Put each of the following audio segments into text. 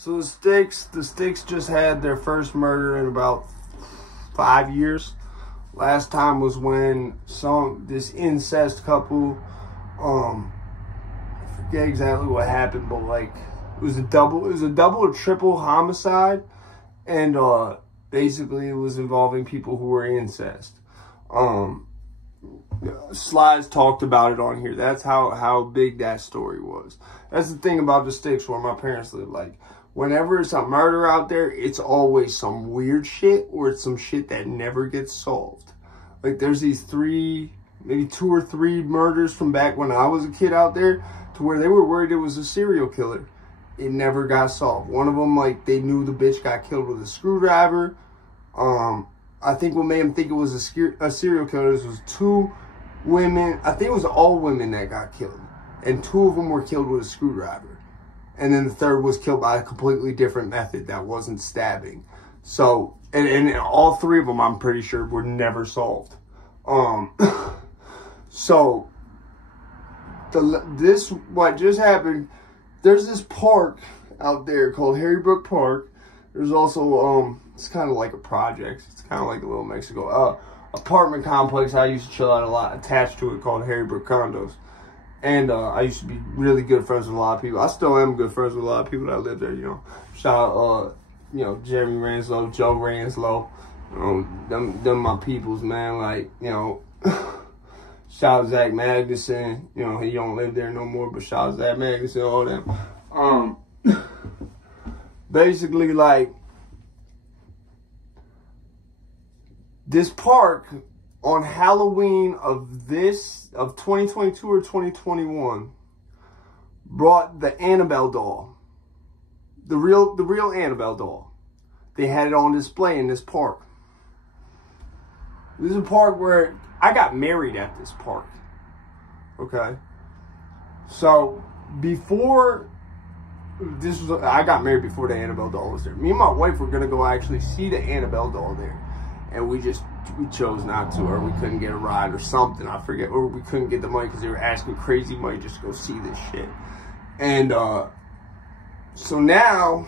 So the Sticks just had their first murder in about 5 years. Last time was when this incest couple, I forget exactly what happened, but like it was a double or triple homicide, and basically it was involving people who were incest. Slides talked about it on here. That's how big that story was. That's the thing about the Sticks where my parents live. Like, whenever it's a murder out there, it's always some weird shit or it's some shit that never gets solved. Like, there's these maybe 2 or 3 murders from back when I was a kid out there to where they were worried it was a serial killer. It never got solved. One of them, like, they knew the bitch got killed with a screwdriver. I think what made them think it was a serial killer was 2 women. I think it was all women that got killed. And 2 of them were killed with a screwdriver. And then the 3rd was killed by a completely different method that wasn't stabbing. So, and all 3 of them, I'm pretty sure, were never solved. So, what just happened, there's this park out there called Harrybrook Park. There's also, it's kind of like a project. It's kind of like a little Mexico. Apartment complex I used to chill out a lot attached to it called Harrybrook Condos. And I used to be really good friends with a lot of people. I still am good friends with a lot of people that live there, you know. Shout out, you know, Jeremy Ranslow, Joe Ranslow. Them my peoples, man. Like, you know, shout out Zach Magnuson. You know, he don't live there no more, but shout out Zach Magnuson, all them. Basically, like, this park on Halloween of 2022 or 2021 brought the Annabelle doll. The real Annabelle doll. They had it on display in this park. This is a park where I got married at this park. Okay. So I got married before the Annabelle doll was there. Me and my wife were gonna go actually see the Annabelle doll there. And we chose not to, or we couldn't get a ride or something. I forget, or we couldn't get the money because they were asking crazy money just to go see this shit. And so now,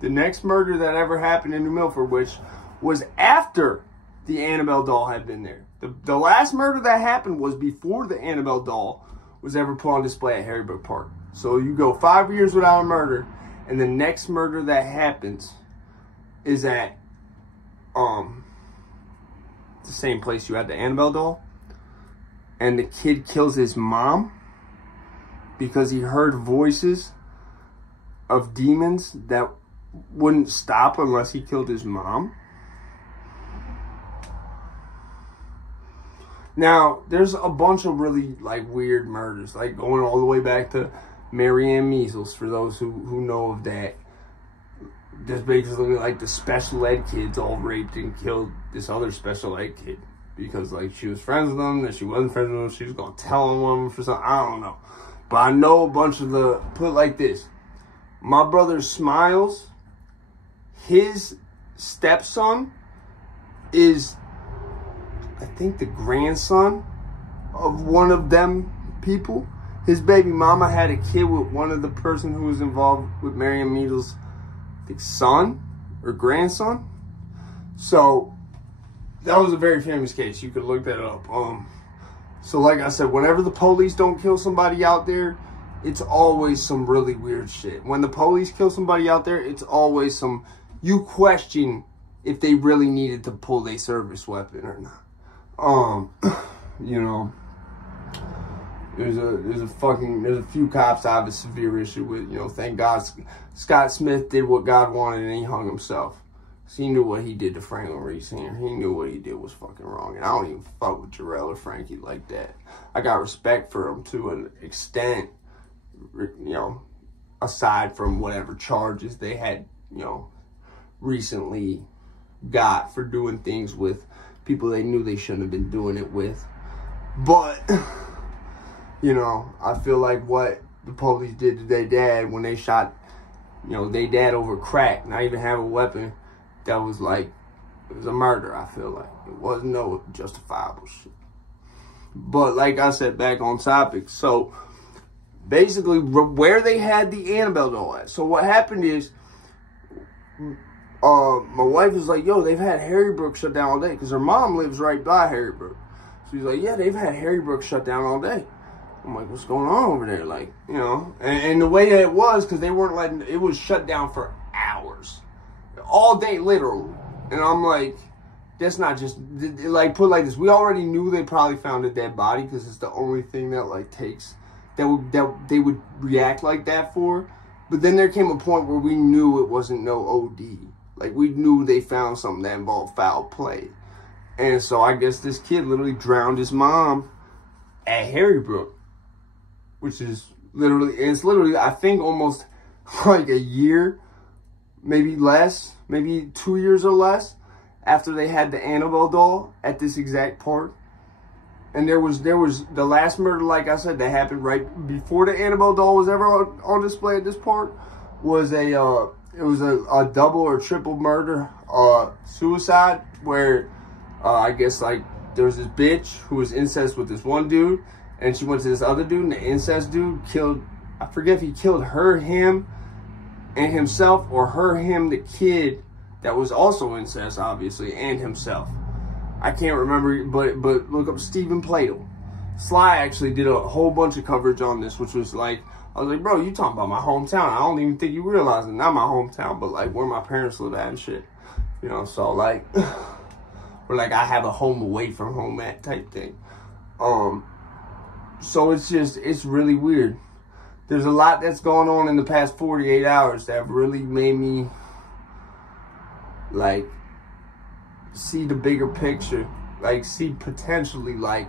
the next murder that ever happened in New Milford, which was after the Annabelle doll had been there. The last murder that happened was before the Annabelle doll was ever put on display at Harrybrook Park. So you go 5 years without a murder, and the next murder that happens is at the same place you had the Annabelle doll, and the kid kills his mom because he heard voices of demons that wouldn't stop unless he killed his mom. Now, there's a bunch of really, like, weird murders, like going all the way back to Marianne Measles, for those who know of that. Just basically, like, the special ed kids all raped and killed this other special ed kid because, like, she was friends with them, then she wasn't friends with them, she was going to tell on them for something, I don't know. But I know a bunch of put it like this. My brother Smiles, his stepson is, I think, the grandson of one of them people. His baby mama had a kid with one of the person who was involved with Marianne Measles' son or grandson. So that was a very famous case. You could look that up. So like I said, whenever the police don't kill somebody out there, it's always some really weird shit. When the police kill somebody out there, it's always you question if they really needed to pull their service weapon or not. You know, there's a few cops I have a severe issue with. You know, thank God Scott Smith did what God wanted and he hung himself. So he knew what he did to Franklin Reed Sr. He knew what he did was fucking wrong. And I don't even fuck with Jarrell or Frankie like that. I got respect for them to an extent, you know, aside from whatever charges they had, you know, recently got for doing things with people they knew they shouldn't have been doing it with. But, you know, I feel like what the police did to their dad when they shot, you know, their dad over crack, not even have a weapon, that was like, it was a murder, I feel like. It wasn't no justifiable shit. But like I said, back on topic. So basically, where they had the Annabelle doll at. So what happened is, my wife was like, yo, they've had Harrybrook shut down all day, because her mom lives right by Harrybrook. She's like, yeah, they've had Harrybrook shut down all day. I'm like, what's going on over there? Like, you know, and the way that it was, because they weren't letting, it was shut down for hours. All day, literally. And I'm like, that's not just, like, put it like this. We already knew they probably found a dead body, because it's the only thing that, like, takes, that they would react like that for. But then there came a point where we knew it wasn't no OD. Like, we knew they found something that involved foul play. And so I guess this kid literally drowned his mom at Harrybrook. Which is literally, it's literally, I think, almost like a year, maybe less, maybe 2 years or less, after they had the Annabelle doll at this exact park. And there was the last murder, like I said, that happened right before the Annabelle doll was ever on display at this park, was it was a double or triple murder, suicide, where I guess, like, there was this bitch who was incest with this one dude, and she went to this other dude, and the incest dude killed, I forget if he killed her, him, and himself, or her, him, the kid that was also incest, obviously, and himself. I can't remember, but look up Stephen Plato. Sly actually did a whole bunch of coverage on this, which was like, I was like, bro, you talking about my hometown. I don't even think you realize it. Not my hometown, but like where my parents live at and shit. You know, so like, or like I have a home away from home at type thing. So it's just, it's really weird. There's a lot that's going on in the past 48 hours that really made me, like, see the bigger picture. Like, see potentially, like,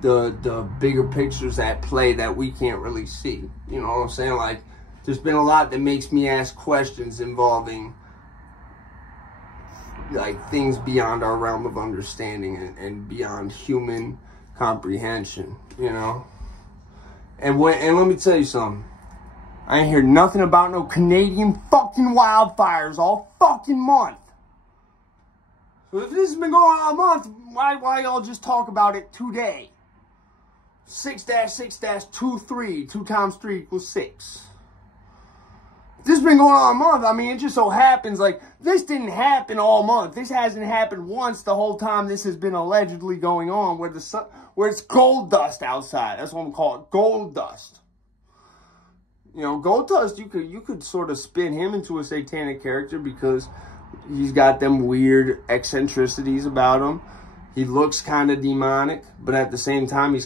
the bigger pictures at play that we can't really see. You know what I'm saying? Like, there's been a lot that makes me ask questions involving, like, things beyond our realm of understanding and beyond human comprehension, you know? And let me tell you something. I ain't hear nothing about no Canadian fucking wildfires all fucking month. So if this has been going on a month, why y'all just talk about it today? 6-6-23, 2 times 3 equals 6. This has been going on a month. I mean, it just so happens, like, this didn't happen all month. This hasn't happened once the whole time this has been allegedly going on, where it's gold dust outside. That's what I'm calling it, gold dust. You know, gold dust, you could sort of spin him into a satanic character because he's got them weird eccentricities about him. He looks kind of demonic, but at the same time, he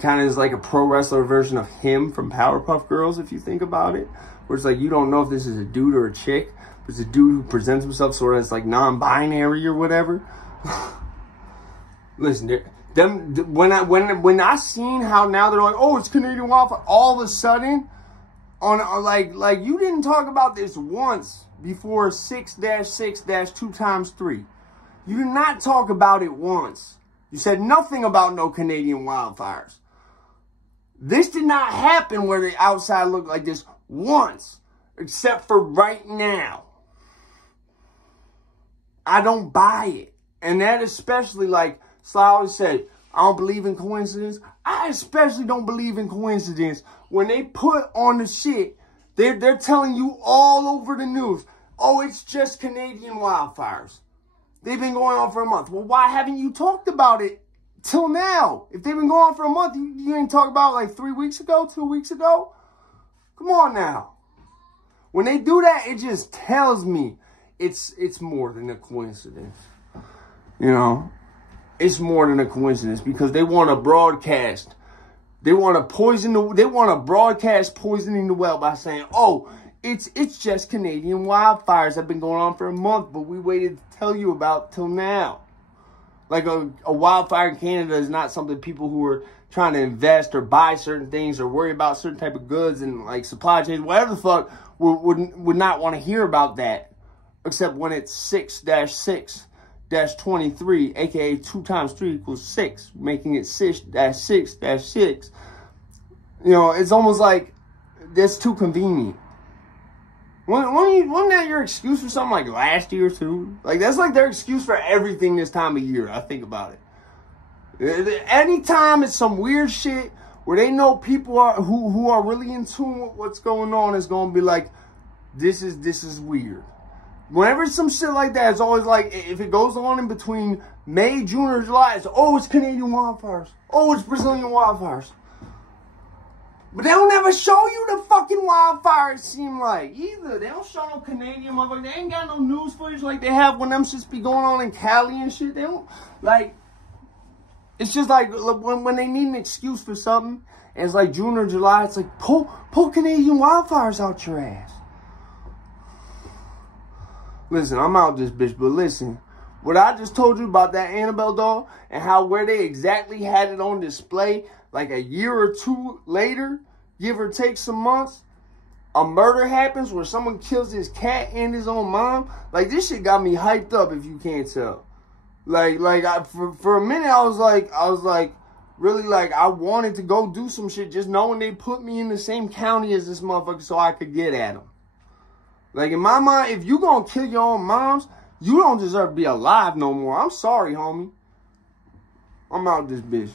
kind of is like a pro wrestler version of him from Powerpuff Girls, if you think about it. Where it's like, you don't know if this is a dude or a chick. But it's a dude who presents himself sort of as like non-binary or whatever. Listen, when I seen how now they're like, oh, it's Canadian wildfire, all of a sudden, on like you didn't talk about this once before 6-6-2 times 3. You did not talk about it once. You said nothing about no Canadian wildfires. This did not happen where the outside looked like this once, except for right now. I don't buy it. And that especially, like Sly always said, I don't believe in coincidence. I especially don't believe in coincidence when they put on the shit. They're telling you all over the news, oh, it's just Canadian wildfires. They've been going on for a month. Well, why haven't you talked about it till now? If they've been going on for a month, you didn't talk about it like 3 weeks ago, 2 weeks ago? Come on now. When they do that, it just tells me it's more than a coincidence. You know? It's more than a coincidence because they want to broadcast. They want to broadcast poisoning the well by saying, oh, it's just Canadian wildfires that have been going on for a month, but we waited to tell you about till now. Like a wildfire in Canada is not something people who are trying to invest or buy certain things or worry about certain type of goods and like supply chains, whatever the fuck, would not want to hear about that. Except when it's 6-6-23, aka 2 times 3 equals 6, making it 6-6-6. You know, it's almost like that's too convenient. Wasn't that your excuse for something like last year too? Like that's like their excuse for everything this time of year. I think about it. Anytime it's some weird shit where they know people who are really in tune with what's going on is gonna be like, this is weird. Whenever it's some shit like that, it's always like, if it goes on in between May, June, or July, it's, oh, it's Canadian wildfires. Oh, it's Brazilian wildfires. But they don't ever show you the fucking wildfires, it seem like, either. They don't show no Canadian motherfuckers. They ain't got no news footage like they have when them shits be going on in Cali and shit. They don't, like, it's just like, when they need an excuse for something, and it's like June or July, it's like, pull Canadian wildfires out your ass. Listen, I'm out this bitch, but listen, what I just told you about that Annabelle doll and how where they exactly had it on display, like a year or two later, give or take some months, a murder happens where someone kills his cat and his own mom. Like, this shit got me hyped up, if you can't tell. For a minute, I was like, really, like, I wanted to go do some shit just knowing they put me in the same county as this motherfucker so I could get at him. Like, in my mind, if you gonna kill your own moms, you don't deserve to be alive no more. I'm sorry, homie. I'm out this bitch.